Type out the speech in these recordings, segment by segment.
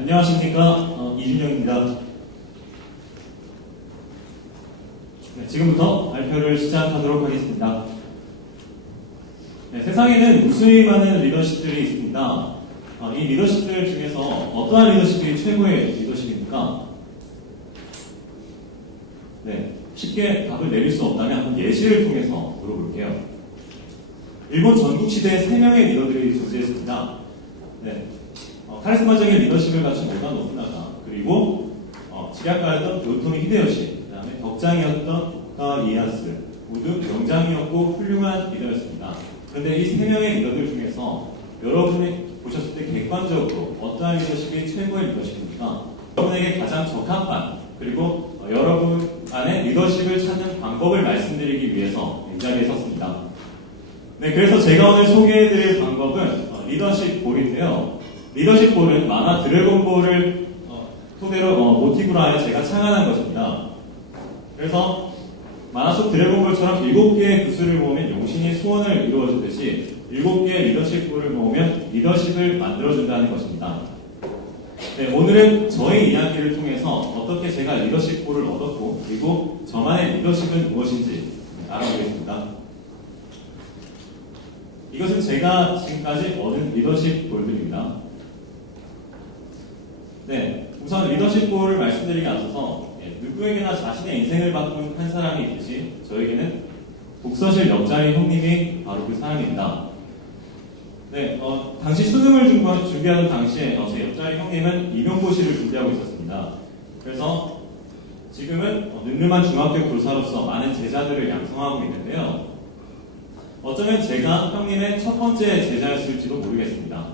안녕하십니까. 이준영입니다. 지금부터 발표를 시작하도록 하겠습니다. 세상에는 무수히 많은 리더십들이 있습니다. 이 리더십들 중에서 어떠한 리더십이 최고의 리더십입니까? 쉽게 답을 내릴 수 없다면 한번 예시를 통해서 물어볼게요. 일본 전국시대에 3명의 리더들이 존재했습니다. 카리스마적인 리더십을 갖춘 오다 노부나가, 그리고 지략가였던 교토미 히데요시, 그 다음에 덕장이었던 도쿠가와 이에야스, 모두 명장이었고 훌륭한 리더였습니다. 그런데 이 3명의 리더들 중에서 여러분이 보셨을 때 객관적으로 어떠한 리더십이 최고의 리더십입니까? 여러분에게 가장 적합한, 그리고 여러분 안에 리더십을 찾는 방법을 말씀드리기 위해서 이 자리에 섰습니다. 그래서 제가 오늘 소개해드릴 방법은 리더십 볼인데요. 리더십 볼은 만화 드래곤볼을 토대로 모티브로 하여 제가 창안한 것입니다. 그래서 만화 속 드래곤볼처럼 7개의 구슬을 모으면 용신이 소원을 이루어주듯이 7개의 리더십 볼을 모으면 리더십을 만들어준다는 것입니다. 오늘은 저의 이야기를 통해서 어떻게 제가 리더십 볼을 얻었고, 그리고 저만의 리더십은 무엇인지 알아보겠습니다. 이것은 제가 지금까지 얻은 리더십 볼들입니다. 우선 리더십 볼을 말씀드리기 앞서서 누구에게나 자신의 인생을 바꾼 한 사람이 있듯이 저에게는 독서실 옆자리 형님이 바로 그 사람입니다. 당시 수능을 준비하던 당시에 제 옆자리 형님은 임용고시를 준비하고 있었습니다. 그래서 지금은 늠름한 중학교 교사로서 많은 제자들을 양성하고 있는데요. 어쩌면 제가 형님의 첫 번째 제자였을지도 모르겠습니다.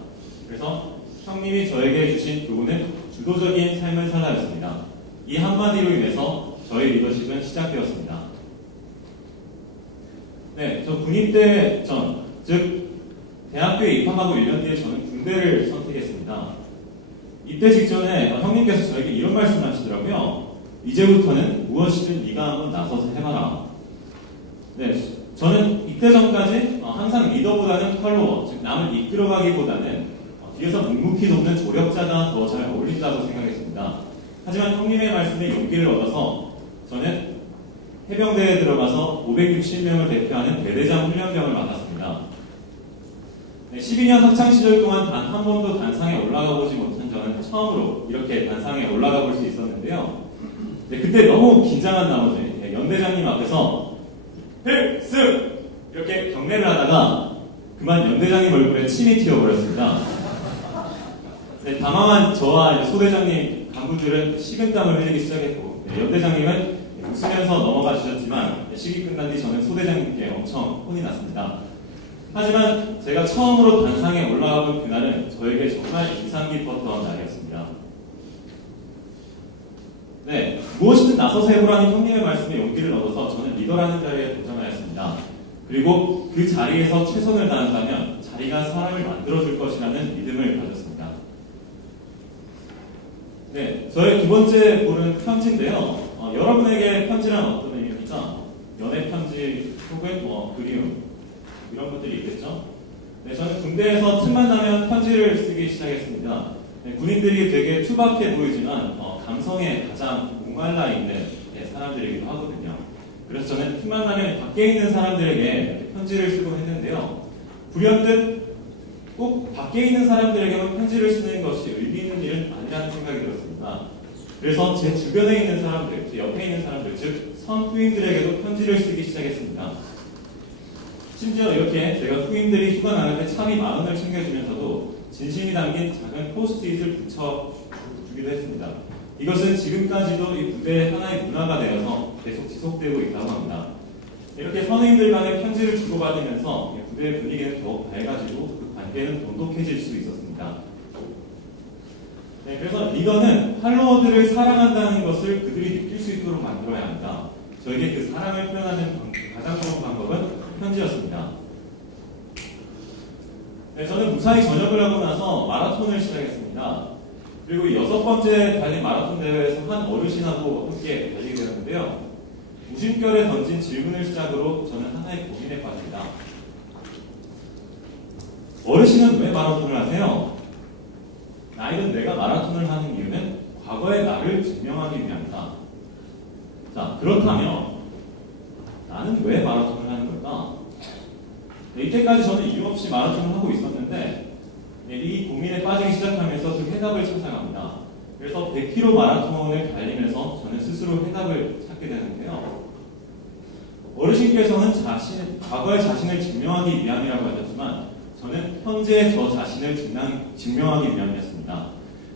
그래서 형님이 저에게 주신 교훈은 주도적인 삶을 살아였습니다. 이 한마디로 인해서 저의 리더십은 시작되었습니다. 저 군입대 전, 즉 대학교에 입학하고 1년 뒤에 저는 군대를 선택했습니다. 입대 직전에 형님께서 저에게 이런 말씀을 하시더라고요. 이제부터는 무엇이든 네가 한번 나서서 해봐라. 저는 입대 전까지 항상 리더보다는 팔로워, 즉 남을 이끌어가기보다는 뒤에서 묵묵히 돕는 조력자가 더 잘 어울린다고 생각했습니다. 하지만 형님의 말씀에 용기를 얻어서 저는 해병대에 들어가서 560명을 대표하는 대대장 훈련병을 맡았습니다. 12년 학창시절 동안 단 한 번도 단상에 올라가 보지 못한 저는 처음으로 이렇게 단상에 올라가 볼 수 있었는데요. 그때 너무 긴장한 나머지 연대장님 앞에서 필승! 이렇게 경례를 하다가 그만 연대장님 얼굴에 침이 튀어버렸습니다. 당황한 저와 소대장님 간부들은 식은땀을 흘리기 시작했고, 연대장님은 웃으면서 넘어가 주셨지만 식이 끝난 뒤 저는 소대장님께 엄청 혼이 났습니다. 하지만 제가 처음으로 단상에 올라가 본 그날은 저에게 정말 인상 깊었던 날이었습니다. 무엇이든 나서서 해보라는 형님의 말씀에 용기를 얻어서 저는 리더라는 자리에 도전하였습니다. 그리고 그 자리에서 최선을 다한다면 자리가 사람을 만들어줄 것이라는 믿음을 가졌습니다. 저의 두 번째 볼은 편지인데요. 여러분에게 편지란 어떤 의미입니까? 연애 편지 혹은 그리움 이런 것들이 있겠죠. 저는 군대에서 틈만 나면 편지를 쓰기 시작했습니다. 군인들이 되게 투박해 보이지만 감성에 가장 목말라 있는 사람들이기도 하거든요. 그래서 저는 틈만 나면 밖에 있는 사람들에게 편지를 쓰고 했는데요. 불현듯 꼭 밖에 있는 사람들에게만 편지를 쓰는 것이 의미 있는 일은 아니라는 생각이 들었습니다. 그래서 제 주변에 있는 사람들, 제 옆에 있는 사람들, 즉 선후임들에게도 편지를 쓰기 시작했습니다. 심지어 이렇게 제가 후임들이 휴가 나갈 때 차비 10,000원을 챙겨주면서도 진심이 담긴 작은 포스트잇을 붙여주기도 했습니다. 이것은 지금까지도 이 부대의 하나의 문화가 되어서 계속 지속되고 있다고 합니다. 이렇게 선후임들 간에 편지를 주고받으면서 부대의 분위기는 더욱 밝아지고 그 관계는 돈독해질 수 있었습니다. 그래서 리더는 팔로워들을 사랑한다는 것을 그들이 느낄 수 있도록 만들어야 합니다. 저에게 그 사랑을 표현하는 가장 좋은 방법은 편지였습니다. 저는 무사히 전역을 하고 나서 마라톤을 시작했습니다. 그리고 6번째 달린 마라톤 대회에서 한 어르신하고 함께 달리게 되었는데요. 무심결에 던진 질문을 시작으로 저는 하나의 고민에 빠집니다. 어르신은 왜 마라톤을 하세요? 나이든 내가 마라톤을 마라톤을 하는 이유는 과거의 나를 증명하기 위함이다. 자, 그렇다면 나는 왜 마라톤을 하는 걸까? 네, 이때까지 저는 이유 없이 마라톤을 하고 있었는데 이 고민에 빠지기 시작하면서 그 해답을 찾아갑니다. 그래서 100km 마라톤을 달리면서 저는 스스로 해답을 찾게 되는데요. 어르신께서는 과거의 자신을 증명하기 위함이라고 하셨지만 저는 현재의 저 자신을 증명하기 위함이었습니다.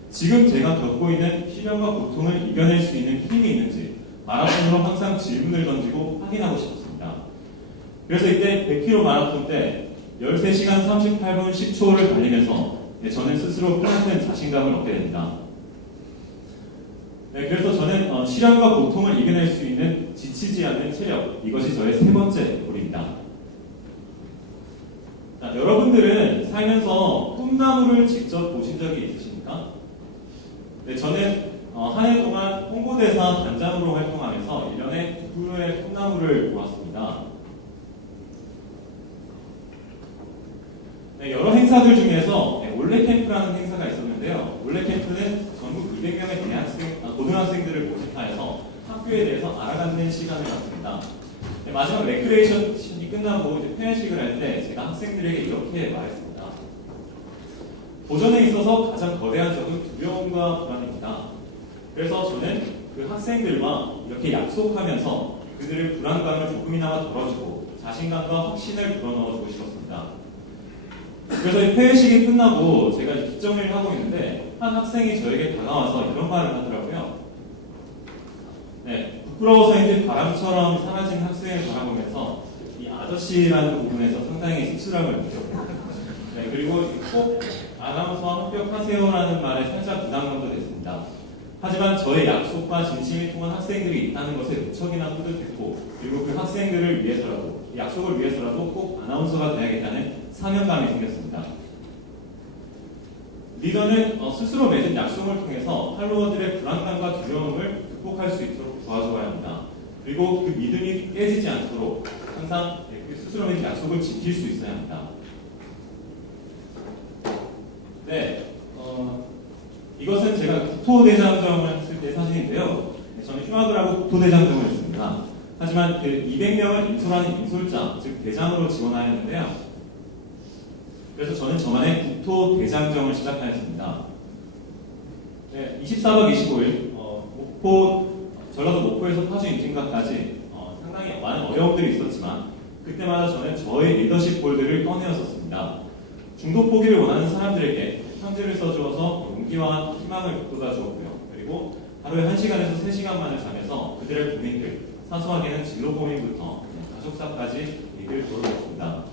지금 제가 겪고 있는 시련과 고통을 이겨낼 수 있는 힘이 있는지 마라톤으로 항상 질문을 던지고 확인하고 싶었습니다. 그래서 이때 100km 마라톤 때 13시간 38분 10초를 달리면서 저는 스스로 크나큰 자신감을 얻게 됩니다. 네, 그래서 저는 시련과 고통을 이겨낼 수 있는 지치지 않는 체력, 이것이 저의 세 번째 골입니다. 자, 여러분들은 살면서 꿈나무를 직접 보신 적이 있으십니까? 네, 저는 한 해 동안 홍보대사 단장으로 활동하면서 1년에 9그루의 꿈나무를 보았습니다. 네, 여러 행사들 중에서 올레캠프라는 행사가 있었는데요. 올레캠프는 전국 200명의 고등학생들을 모집하여서 학교에 대해서 알아가는 시간을 갖습니다. 네, 마지막 레크레이션이 끝나고 이제 퇴회식을 할 때 제가 학생들에게 이렇게 말했습니다. 도전에 있어서 가장 거대한 적은 두려움과 불안입니다. 그래서 저는 그 학생들과 이렇게 약속하면서 그들의 불안감을 조금이나마 덜어주고 자신감과 확신을 불어넣어주고 싶었습니다. 그래서 회의식이 끝나고 제가 뒷정리를 하고 있는데 한 학생이 저에게 다가와서 이런 말을 하더라고요. 네, 부끄러워서인지 바람처럼 사라진 학생을 바라보면서 이 아저씨라는 부분에서 상당히 씁쓸함을 느꼈고, 네, 그리고 꼭 아나운서와 합격하세요라는 말에 살짝 부담감도 됐습니다. 하지만 저의 약속과 진심이 통한 학생들이 있다는 것에 무척이나 뿌듯했고, 그리고 그 학생들을 위해서라도, 약속을 위해서라도 꼭 아나운서가 돼야겠다는 사명감이 생겼습니다. 리더는 스스로 맺은 약속을 통해서 팔로워들의 불안감과 두려움을 극복할 수 있도록 도와줘야 합니다. 그리고 그 믿음이 깨지지 않도록 항상 스스로 맺은 약속을 지킬 수 있어야 합니다. 네, 이것은 제가 국토대장정을 했을 때 사진인데요. 저는 휴학을 하고 국토대장정을 했습니다. 하지만 그 200명을 인솔하는 인솔자, 즉 대장으로 지원하였는데요. 그래서 저는 저만의 국토대장정을 시작하였습니다. 네, 24박 25일 전라도 목포에서 파주 인증각까지 상당히 많은 어려움들이 있었지만 그때마다 저는 저의 리더십 볼들을 꺼내었었습니다. 중도 포기를 원하는 사람들에게 편지를 써주어서 용기와 희망을 북돋아 주었고요. 그리고 하루에 1시간에서 3시간만을 자면서 그들의 고민들, 사소하게는 진로 고민부터 가족사까지 얘기를 돌아봤습니다.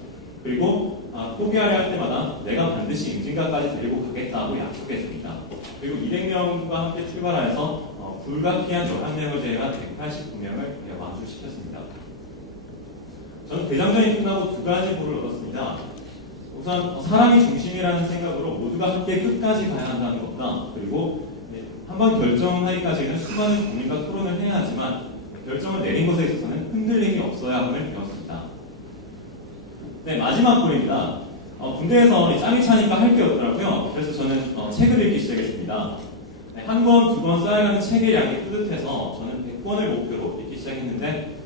그리고 포기하려 할 때마다 내가 반드시 임진각까지 데리고 가겠다고 약속했습니다. 그리고 200명과 함께 출발하여서 불가피한 11명을 제외한 189명을 완수시켰습니다. 저는 대장정이 끝나고 두 가지 보를 얻었습니다. 우선 사람이 중심이라는 생각으로 모두가 함께 끝까지 가야 한다는 것과 그리고 한번 결정하기까지는 수많은 고민과 토론을 해야 하지만 결정을 내린 것에 있어서는 흔들림이 없어야 함을 배웠습니다. 네, 마지막 볼입니다. 군대에서 짬이 차니까 할 게 없더라고요. 그래서 저는 책을 읽기 시작했습니다. 네, 한 권, 두 권 쌓여가는 책의 양이 뿌듯해서 저는 100권을 목표로 읽기 시작했는데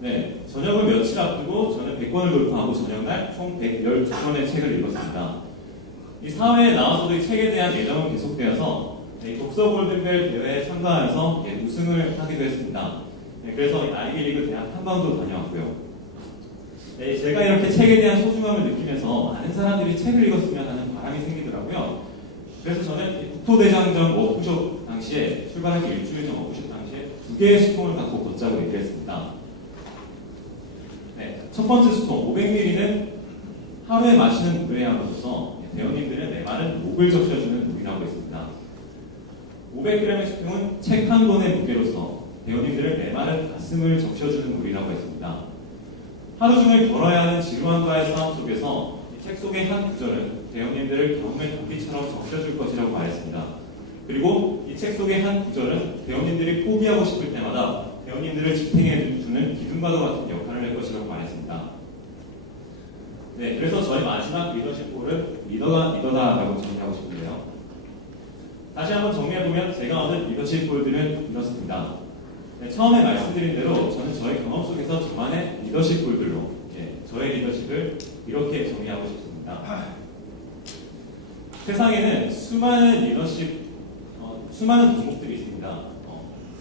네, 저녁을 며칠 앞두고 저는 100권을 돌파하고 저녁날 총 112권의 책을 읽었습니다. 이 사회에 나와서도 이 책에 대한 애정은 계속되어서 독서 골든벨 대회에 참가해서 우승을 하기도 했습니다. 네, 그래서 아이비리그 대학 탐방도 다녀왔고요. 네, 제가 이렇게 책에 대한 소중함을 느끼면서 많은 사람들이 책을 읽었으면 하는 바람이 생기더라고요. 그래서 저는 국토대장정 워크숍 당시에 출발하기 일주일 전 워크숍 당시에 2개의 수통을 갖고 걷자고 얘기를 했습니다. 네, 첫 번째 수통 500ml는 하루에 마시는 물의 양으로서 대원님들의 메마른 목을 적셔주는 물이라고 했습니다. 500g의 수통은 책 한 권의 무게로서 대원님들의 메마른 가슴을 적셔주는 물이라고 했습니다. 하루 종일 걸어야 하는 지루함과의 싸움 속에서 이 책 속의 한 구절은 대원님들을 경험의 도끼처럼 적셔줄 것이라고 말했습니다. 그리고 이 책 속의 한 구절은 대원님들이 포기하고 싶을 때마다 대원님들을 지탱해주는 기둥과도 같은 역할을 할 것이라고 말했습니다. 네, 그래서 저희 마지막 리더십 볼은 리더가 리더다라고 정의하고 싶은데요. 다시 한번 정리해보면 제가 얻은 리더십 골들은 이렇습니다. 네, 처음에 말씀드린 대로 저는 저의 경험 속에서 저만의 리더십 골들로 저의 리더십을 이렇게 정리하고 싶습니다. 세상에는 수많은 리더십, 수많은 덕목들이 있습니다.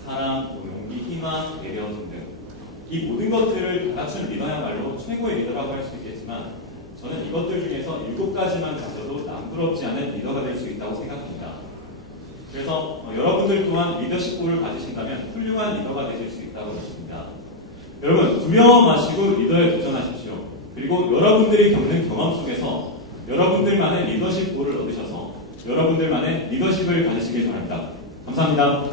사랑, 용기, 희망, 배려 등등. 이 모든 것들을 다 갖춘 리더야말로 최고의 리더라고 할 수 있겠지만 저는 이것들 중에서 7가지만 가져도 남부럽지 않은 리더가 될 수 있다고 생각합니다. 그래서 여러분들 또한 리더십 골을 가지신다면 훌륭한 리더가 되실 수 있다고 믿습니다. 여러분, 두려워 마시고 리더에 도전하십시오. 그리고 여러분들이 겪는 경험 속에서 여러분들만의 리더십 골을 얻으셔서 여러분들만의 리더십을 가지시길 바랍니다. 감사합니다.